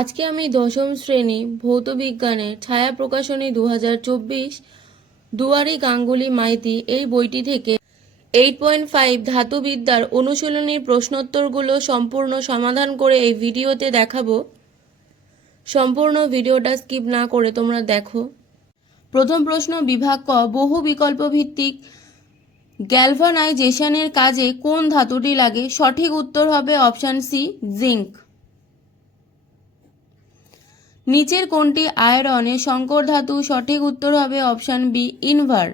আজকে আমি দশম শ্রেণী ভৌতবিজ্ঞানের ছায়া প্রকাশনী 2024 দুয়ারি গাঙ্গুলি মাইতি এই বইটি থেকে 8.5 ধাতুবিদ্যার অনুশীলনীর প্রশ্নোত্তরগুলো সম্পূর্ণ সমাধান করে এই ভিডিওতে দেখাবো। সম্পূর্ণ ভিডিওটা স্কিপ না করে তোমরা দেখো। প্রথম প্রশ্ন, বিভাগ ক, বহু বিকল্প ভিত্তিক গ্যালভানাইজেশনের কাজে কোন ধাতুটি লাগে? সঠিক উত্তর হবে অপশান সি, জিঙ্ক। নিচের কোনটি আয়রনে সংকর ধাতু? সঠিক উত্তর হবে অপশান বি, ইনভার।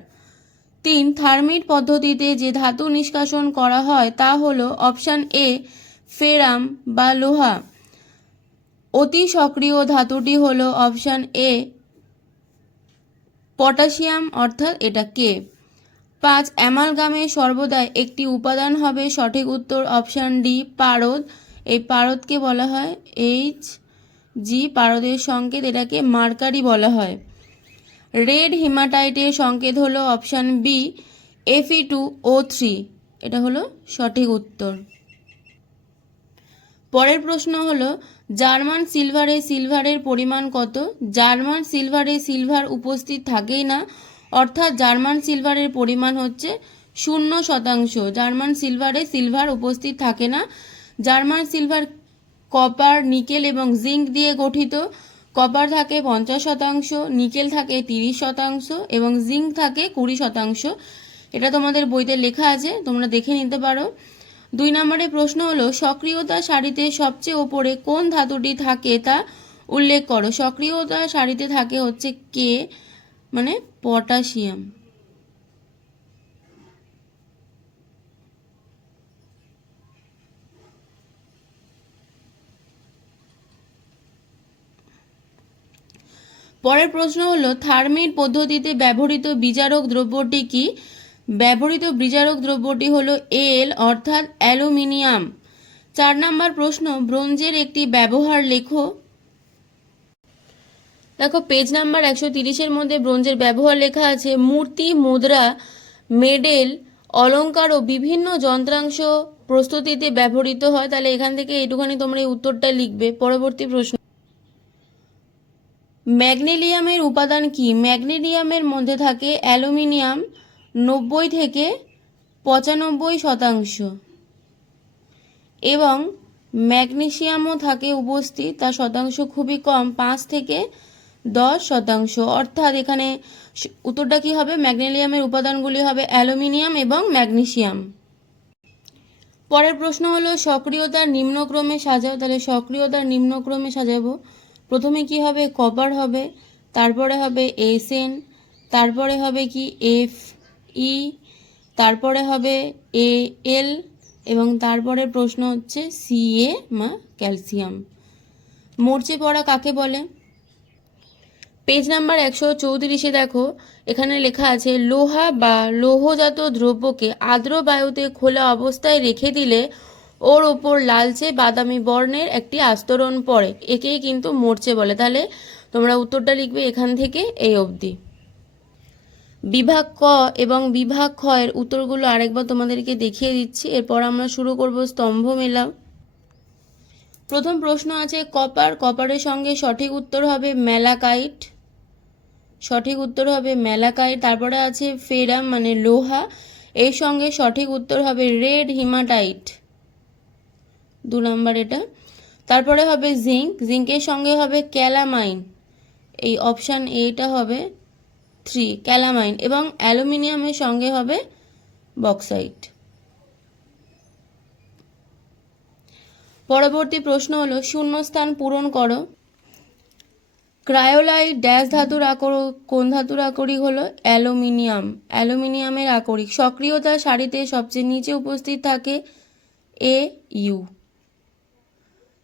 3. থার্মিট পদ্ধতিতে যে ধাতু নিষ্কাশন করা হয় তা হলো অপশান এ, ফেরাম বা লোহা। অতি সক্রিয় ধাতুটি হলো অপশান এ, পটাশিয়াম, অর্থাৎ এটা কে। 5. অ্যামালগামে সর্বদাই একটি উপাদান হবে। সঠিক উত্তর অপশান ডি, পারদ। এই পারদকে বলা হয় এইচ জি, পারদের সংকেত, এটাকে মার্কারি বলা হয়। রেড হিমাটাইটের সংকেত হলো অপশান বি, Fe2O3। এটা হলো সঠিক উত্তর। পরের প্রশ্ন হলো, জার্মান সিলভারে সিলভারের পরিমাণ কত? জার্মান সিলভারে সিলভার উপস্থিত থাকেই না, অর্থাৎ জার্মান সিলভারের পরিমাণ হচ্ছে 0%। জার্মান সিলভারে সিলভার উপস্থিত থাকে না। জার্মান সিলভার কপার, নিকেল এবং জিঙ্ক দিয়ে গঠিত। কপার থাকে 50%, নিকেল থাকে 30% এবং জিঙ্ক থাকে 20%। এটা তোমাদের বইতে লেখা আছে, তোমরা দেখে নিতে পারো। 2 নম্বরের প্রশ্ন হলো, সক্রিয়তা সারিতে সবচেয়ে ওপরে কোন ধাতুটি থাকে তা উল্লেখ করো। সক্রিয়তা সারিতে থাকে হচ্ছে কে, মানে পটাশিয়াম। পরের প্রশ্ন হলো, থার্মিট পদ্ধতিতে ব্যবহৃত বিজারক দ্রব্যটি কি? ব্যবহৃত বিজারক দ্রব্যটি হলো এল, অর্থাৎ অ্যালুমিনিয়াম। 4 নম্বর প্রশ্ন, ব্রোঞ্জের একটি ব্যবহার লেখো। দেখো পেজ নাম্বার 130-এর মধ্যে ব্রোঞ্জের ব্যবহার লেখা আছে। মূর্তি, মুদ্রা, মেডেল, অলঙ্কার ও বিভিন্ন যন্ত্রাংশ প্রস্তুতিতে ব্যবহৃত হয়। তাহলে এখান থেকে একটুখানি তোমরা এই উত্তরটা লিখবে। পরবর্তী প্রশ্ন, ম্যাগনেলিয়ামের উপাদান কি? ম্যাগনেলিয়ামের মধ্যে থাকে অ্যালুমিনিয়াম 90 থেকে 95% এবং ম্যাগনেসিয়ামও থাকে উপস্থিত, তার শতাংশ খুবই কম, 5 থেকে 10%। অর্থাৎ এখানে উত্তরটা কি হবে? ম্যাগনেলিয়ামের উপাদানগুলি হবে অ্যালুমিনিয়াম এবং ম্যাগনেসিয়াম। পরের প্রশ্ন হলো, সক্রিয়তার নিম্নক্রমে সাজাও। তাহলে সক্রিয়তার নিম্নক্রমে সাজাবো। প্রথমে কি হবে? কপার হবে, তারপরে হবে এসএন, তারপরে হবে কি এফ ই, তারপরে হবে এল এবং তারপরে প্রশ্ন হচ্ছে সিএ বা ক্যালসিয়াম। মরচে পড়া কাকে বলে? পেজ নাম্বার 134-এ দেখো, এখানে লেখা আছে, লোহা বা লৌহজাত দ্রব্যকে আর্দ্র বায়ুতে খোলা অবস্থায় রেখে দিলে ওর ওপর লালচে বাদামি বর্ণের একটি আস্তরণ পড়ে, একেই কিন্তু মরচে বলে। তাহলে তোমরা উত্তরটা লিখবে এখান থেকে এই অবধি। বিভাগ ক এবং বিভাগ খ এর উত্তরগুলো আরেকবার তোমাদেরকে দেখিয়ে দিচ্ছি, এরপর আমরা শুরু করব স্তম্ভ মেলাও। প্রথম প্রশ্ন আছে কপার, কপারের সঙ্গে সঠিক উত্তর হবে ম্যালাকাইট। সঠিক উত্তর হবে ম্যালাকাইট। তারপরে আছে ফেরাম মানে লোহা, এর সঙ্গে সঠিক উত্তর হবে রেড হিমাটাইট, 2 নম্বর এটা। তারপরে হবে জিঙ্ক, জিঙ্কের সঙ্গে হবে ক্যালামাইন, এই অপশান এটা হবে 3 ক্যালামাইন, এবং অ্যালুমিনিয়ামের সঙ্গে হবে বক্সাইট। পরবর্তী প্রশ্ন হলো, শূন্যস্থান পূরণ করো। ক্রায়োলাইট ড্যাশ ধাতুর আকরিক, কোন ধাতুর আকরিক হলো? অ্যালুমিনিয়াম, অ্যালুমিনিয়ামের আকরিক। সক্রিয়তা সারিতে সবচেয়ে নিচে উপস্থিত থাকে এ ইউ।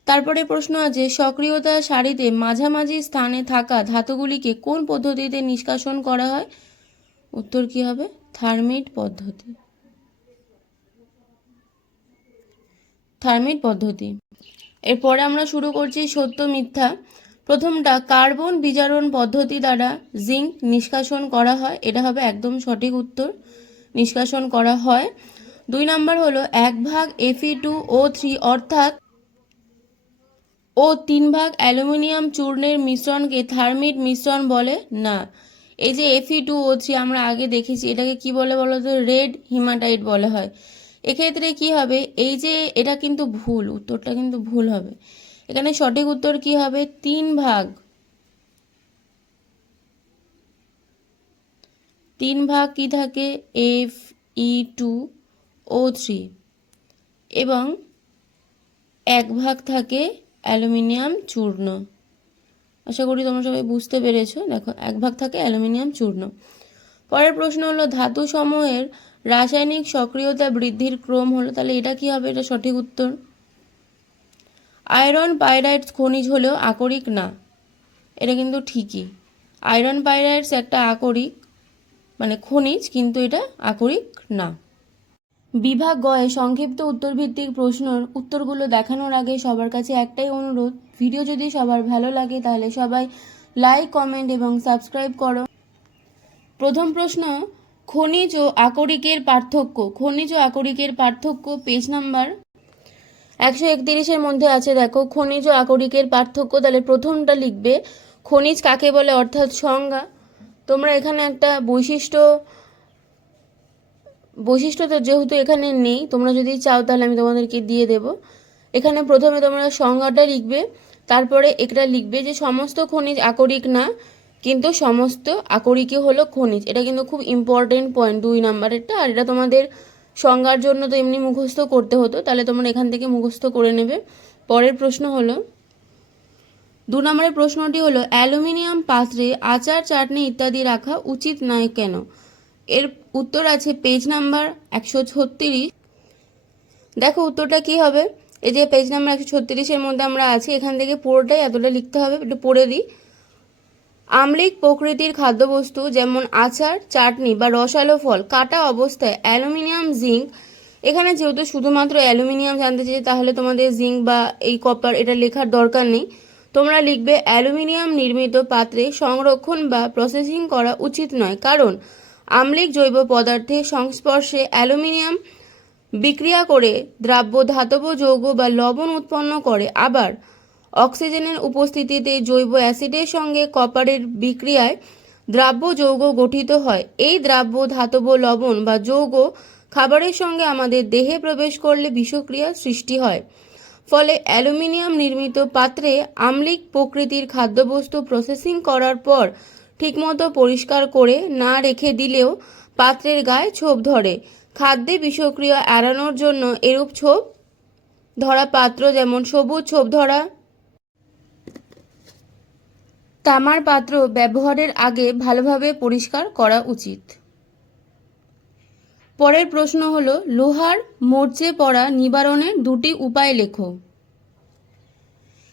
তারপরে প্রশ্ন আছে, সক্রিয়তা সারিতে মাঝামাঝি স্থানে থাকা ধাতুগুলিকে কোন পদ্ধতিতে নিষ্কাশন করা হয়? উত্তর কি হবে? থার্মিট পদ্ধতি। থার্মিট পদ্ধতি। এরপরে আমরা শুরু করছি সত্য মিথ্যা। প্রথমটা, কার্বন বিজারণ পদ্ধতি দ্বারা জিঙ্ক নিষ্কাশন করা হয়, এটা হবে একদম সঠিক উত্তর, নিষ্কাশন করা হয়। 2 নম্বর হলো 1 ভাগ Fe2O3 অর্থাৎ ও 3 ভাগ অ্যালুমিনিয়াম চূর্ণের মিশ্রণকে থার্মিট মিশ্রণ বলে না। এই যে Fe2O3 আমরা আগে দেখেছি, এটাকে কি বলে বলো তো? রেড হিমাটাইট বলা হয়। এক্ষেত্রে কি হবে, এই যে এটা কিন্তু ভুল, উত্তরটা কিন্তু ভুল হবে। এখানে সঠিক উত্তর কি হবে? 3 ভাগ, 3 ভাগ কি থাকে? Fe2O3 এবং 1 ভাগ থাকে অ্যালুমিনিয়াম চূর্ণ। আশা করি তোমরা সবাই বুঝতে পেরেছো। দেখো, 1 ভাগ থাকে অ্যালুমিনিয়াম চূর্ণ। পরের প্রশ্ন হলো ধাতু সমূহের রাসায়নিক সক্রিয়তা বৃদ্ধির ক্রম হলো, তাহলে এটা কি হবে? এটা সঠিক উত্তর। আয়রন পাইরাইটস খনিজ হলেও আকরিক না, এটা কিন্তু ঠিকই। আয়রন পাইরাইটস একটা আকরিক, মানে খনিজ, কিন্তু এটা আকরিক না। বিভাগ গয়ে সংক্ষিপ্ত উত্তরভিত্তিক প্রশ্নের উত্তরগুলো দেখানোর আগে সবার কাছে একটাই অনুরোধ, ভিডিও যদি সবার ভালো লাগে তাহলে সবাই লাইক, কমেন্ট এবং সাবস্ক্রাইব করো। প্রথম প্রশ্ন, খনিজ ও আকরিকের পার্থক্য। খনিজ ও আকরিকের পার্থক্য পেজ নাম্বার 131-এর মধ্যে আছে। দেখো, খনিজ ও আকরিকের পার্থক্য, তাহলে প্রথমটা লিখবে খনিজ কাকে বলে, অর্থাৎ সংজ্ঞা। তোমরা এখানে একটা বৈশিষ্ট্য তো যেহেতু এখানে নেই, তোমরা যদি চাও তাহলে আমি তোমাদেরকে দিয়ে দেব। এখানে প্রথমে তোমরা সংজ্ঞাটা লিখবে, তারপরে এটা লিখবে যে সমস্ত খনিজ আকরিক না, কিন্তু সমস্ত আকরিকই হলো খনিজ। এটা কিন্তু খুব ইম্পর্টেন্ট পয়েন্ট, 2 নাম্বারেরটা। আর এটা তোমাদের সংজ্ঞার জন্য তো এমনি মুখস্থ করতে হতো, তাহলে তোমরা এখান থেকে মুখস্থ করে নেবে। পরের প্রশ্ন হলো 2 নম্বরের প্রশ্নটি হলো অ্যালুমিনিয়াম পাত্রে আচার, চাটনি ইত্যাদি রাখা উচিত নয় কেন? এর উত্তর আছে পেজ নাম্বার 136। দেখো উত্তরটা কি হবে, এই যে পেজ নাম্বার 136-এর মধ্যে আমরা আছি, এখান থেকে পুরোটাই এতটা লিখতে হবে। একটু পড়ে দিই। আম্লিক প্রকৃতির খাদ্যবস্তু যেমন আচার, চাটনি বা রসালো ফল কাটা অবস্থায় অ্যালুমিনিয়াম, জিঙ্ক, এখানে যেহেতু শুধুমাত্র অ্যালুমিনিয়াম জানতে চেয়েছে, তাহলে তোমাদের জিঙ্ক বা এই কপার এটা লেখার দরকার নেই। তোমরা লিখবে অ্যালুমিনিয়াম নির্মিত পাত্রে সংরক্ষণ বা প্রসেসিং করা উচিত নয়, কারণ আম্লিক জৈব পদার্থের সংস্পর্শে অ্যালুমিনিয়াম বিক্রিয়া করে দ্রাব্য ধাতব যৌগ বা লবণ উৎপন্ন করে। আবার অক্সিজেনের উপস্থিতিতে জৈব অ্যাসিডের সঙ্গে কপারের বিক্রিয়ায় দ্রাব্য যৌগ গঠিত হয়। এই দ্রাব্য ধাতব লবণ বা যৌগ খাবারের সঙ্গে আমাদের দেহে প্রবেশ করলে বিষক্রিয়া সৃষ্টি হয়। ফলে অ্যালুমিনিয়াম নির্মিত পাত্রে আম্লিক প্রকৃতির খাদ্যবস্তু প্রসেসিং করার পর ঠিকমতো পরিষ্কার করে না রেখে দিলেও পাত্রের গায়ে ছোপ ধরে। খাদ্যে বিষক্রিয়া এড়ানোর জন্য এরূপ ছোপ ধরা পাত্র, যেমন সবুজ ছোপ ধরা তামার পাত্র ব্যবহারের আগে ভালোভাবে পরিষ্কার করা উচিত। পরের প্রশ্ন হলো লোহার মরচে পড়া নিবারণের 2টি উপায় লেখো।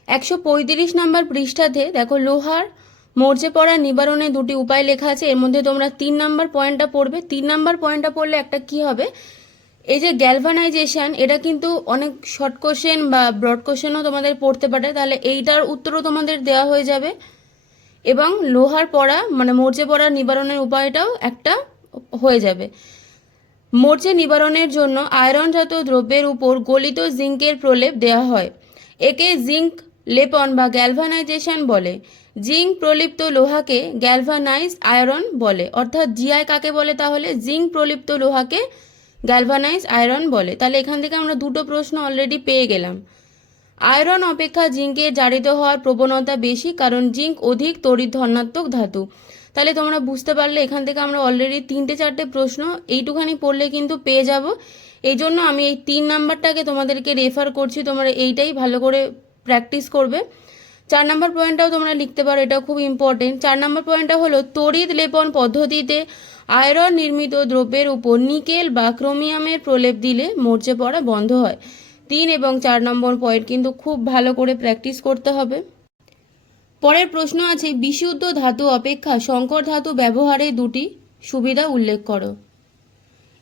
135 নম্বর পৃষ্ঠাতে দেখো লোহার মরচে পড়া নিবারণের 2টি উপায় লেখা আছে। এর মধ্যে তোমরা 3 নম্বর পয়েন্টটা পড়বে। 3 নম্বর পয়েন্টটা পড়লে একটা কি হবে, এই যে গ্যালভানাইজেশন, এটা কিন্তু অনেক শর্ট কোশ্চেন বা ব্রড কোশ্চেনও তোমাদের পড়তে পারে, তাহলে এইটার উত্তরও তোমাদের দেওয়া হয়ে যাবে। এবং লোহার পড়া মানে মরচে পড়া নিবারণের উপায়টাও একটা হয়ে যাবে। মরচে নিবারণের জন্য আয়রনজাত দ্রব্যের উপর গলিত জিঙ্কের প্রলেপ দেওয়া হয়। একে জিঙ্ক লেপন বা গ্যালভানাইজেশন বলে। জিঙ্ক প্রলিপ্ত লোহাকে গ্যালভানাইজড আয়রন বলে। অর্থাৎ জিআই কাকে বলে, তাহলে জিঙ্ক প্রলিপ্ত লোহাকে গ্যালভানাইজ আয়রন বলে। তাহলে এখান থেকে আমরা 2টো প্রশ্ন অলরেডি পেয়ে গেলাম। আয়রন অপেক্ষা জিঙ্কের জারিত হওয়ার প্রবণতা বেশি, কারণ জিঙ্ক অধিক তড়িৎ ধনাত্মক ধাতু। তাহলে তোমরা বুঝতে পারলে এখান থেকে আমরা অলরেডি 3-4টে প্রশ্ন এইটুখানি পড়লে কিন্তু পেয়ে যাব। এই জন্য আমি এই 3 নাম্বারটাকে তোমাদেরকে রেফার করছি, তোমরা এইটাই ভালো করে প্র্যাকটিস করবে। 4 নম্বর পয়েন্টটাও তোমরা লিখতে পারো, এটাও খুব ইম্পর্টেন্ট। 4 নম্বর পয়েন্টটা হলো তড়িৎ লেপন পদ্ধতিতে আয়রন নির্মিত দ্রব্যের উপর নিকেল বা ক্রোমিয়ামের প্রলেপ দিলে মরচে পড়া বন্ধ হয়। 3 এবং 4 নম্বর পয়েন্ট কিন্তু খুব ভালো করে প্র্যাকটিস করতে হবে। পরের প্রশ্ন আছে বিশুদ্ধ ধাতু অপেক্ষা সংকর ধাতু ব্যবহারে 2টি সুবিধা উল্লেখ করো।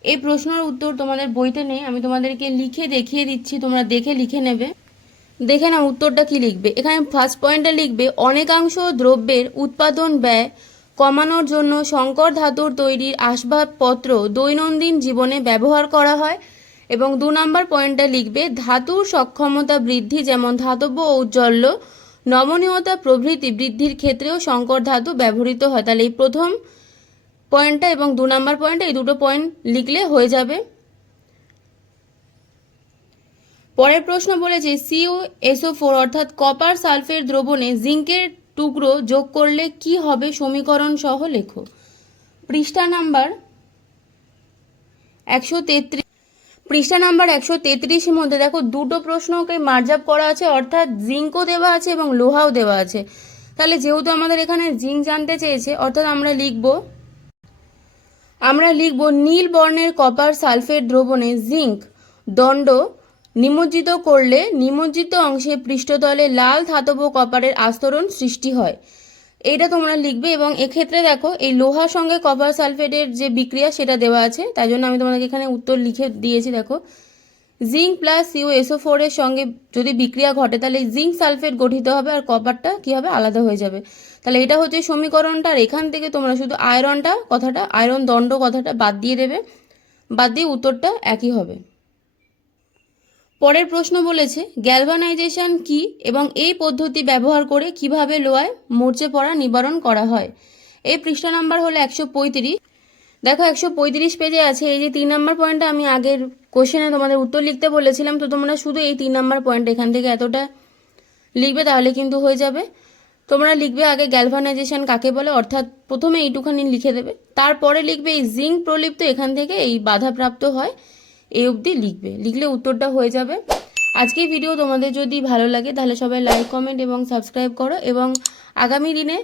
এই প্রশ্নের উত্তর তোমাদের বইতে নেই, আমি তোমাদেরকে লিখে দেখিয়ে দিচ্ছি, তোমরা দেখে লিখে নেবে। দেখে না উত্তরটা কি লিখবে। এখানে ফার্স্ট পয়েন্টটা লিখবে অনেকাংশ দ্রব্যের উৎপাদন ব্যয় কমানোর জন্য সংকর ধাতুর তৈরির আসবাবপত্র দৈনন্দিন জীবনে ব্যবহার করা হয়। এবং 2 নম্বর পয়েন্টটা লিখবে ধাতুর সক্ষমতা বৃদ্ধি, যেমন ধাতব ঔজ্জ্বল্য, নমনীয়তা প্রভৃতি বৃদ্ধির ক্ষেত্রেও সংকর ধাতু ব্যবহৃত হয়। তাহলে এই প্রথম পয়েন্টটা এবং 2 নম্বর পয়েন্টটা, এই দুটো পয়েন্ট লিখলে হয়ে যাবে। পরের প্রশ্ন বলেছে CuSO4 অর্থাৎ কপার সালফেট দ্রবণে জিঙ্কের টুকরো যোগ করলে কি হবে, সমীকরণ সহ লেখো। পৃষ্ঠা নাম্বার 133, পৃষ্ঠা নাম্বার 133 মধ্যে দেখো দুটো প্রশ্নকে মার্জ আপ করা আছে, অর্থাৎ জিঙ্কও দেওয়া আছে এবং লোহাও দেওয়া আছে। তাহলে যেহেতু আমাদের এখানে জিঙ্ক জানতে চেয়েছে, অর্থাৎ আমরা লিখব নীল বর্ণের কপার সালফেট দ্রবণে জিঙ্ক দণ্ড নিমজ্জিত করলে নিমজ্জিত অংশে পৃষ্ঠতলে লাল ধাতব কপারের আস্তরণ সৃষ্টি হয়। এইটা তোমরা লিখবে। এবং এক্ষেত্রে দেখো এই লোহার সঙ্গে কপার সালফেটের যে বিক্রিয়া সেটা দেওয়া আছে, তাই জন্য আমি তোমাদেরকে এখানে উত্তর লিখে দিয়েছি। দেখো জিঙ্ক প্লাস CuSO4 এর সঙ্গে যদি বিক্রিয়া ঘটে তাহলে জিঙ্ক সালফেট গঠিত হবে আর কপারটা কি হবে, আলাদা হয়ে যাবে। তাহলে এটা হচ্ছে সমীকরণটা। আর এখান থেকে তোমরা শুধু আয়রন দণ্ড কথাটা বাদ দিয়ে দেবে, বাদ দিয়ে উত্তরটা একই হবে। পরের প্রশ্ন বলেছে গ্যালভানাইজেশন কি এবং এই পদ্ধতি ব্যবহার করে কিভাবে লোহায় মরচে পড়া নিবারণ করা হয়। এই পৃষ্ঠা নাম্বার হলো 135। দেখো 135 পেজে আছে। এই যে 3 নম্বর পয়েন্টটা আমি আগের কোশ্চেনে তোমাদের উত্তর লিখতে বলেছিলাম, তো তোমরা শুধু এই 3 নম্বর পয়েন্ট এখান থেকে এতটা লিখবে, তাহলে কিন্তু হয়ে যাবে। তোমরা লিখবে আগে গ্যালভানাইজেশন কাকে বলে, অর্থাৎ প্রথমে এইটুখানি লিখে দেবে, তারপরে লিখবে এই জিঙ্ক প্রলিপ্ত এখান থেকে এই বাধাপ্রাপ্ত হয়, এই অবধি লিখলে উত্তরটা হয়ে যাবে। আজকের ভিডিও তোমাদের যদি ভালো লাগে তাহলে সবাই লাইক, কমেন্ট এবং সাবস্ক্রাইব করো। এবং আগামী দিনে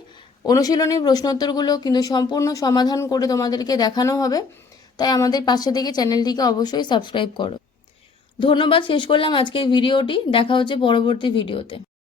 অনুশীলনী প্রশ্নোত্তরগুলো কিন্তু সম্পূর্ণ সমাধান করে তোমাদেরকে দেখানো হবে, তাই আমাদের পাশে থেকে চ্যানেলটিকে অবশ্যই সাবস্ক্রাইব করো। ধন্যবাদ। শেষ করলাম আজকের ভিডিওটি। দেখা হচ্ছে পরবর্তী ভিডিওতে।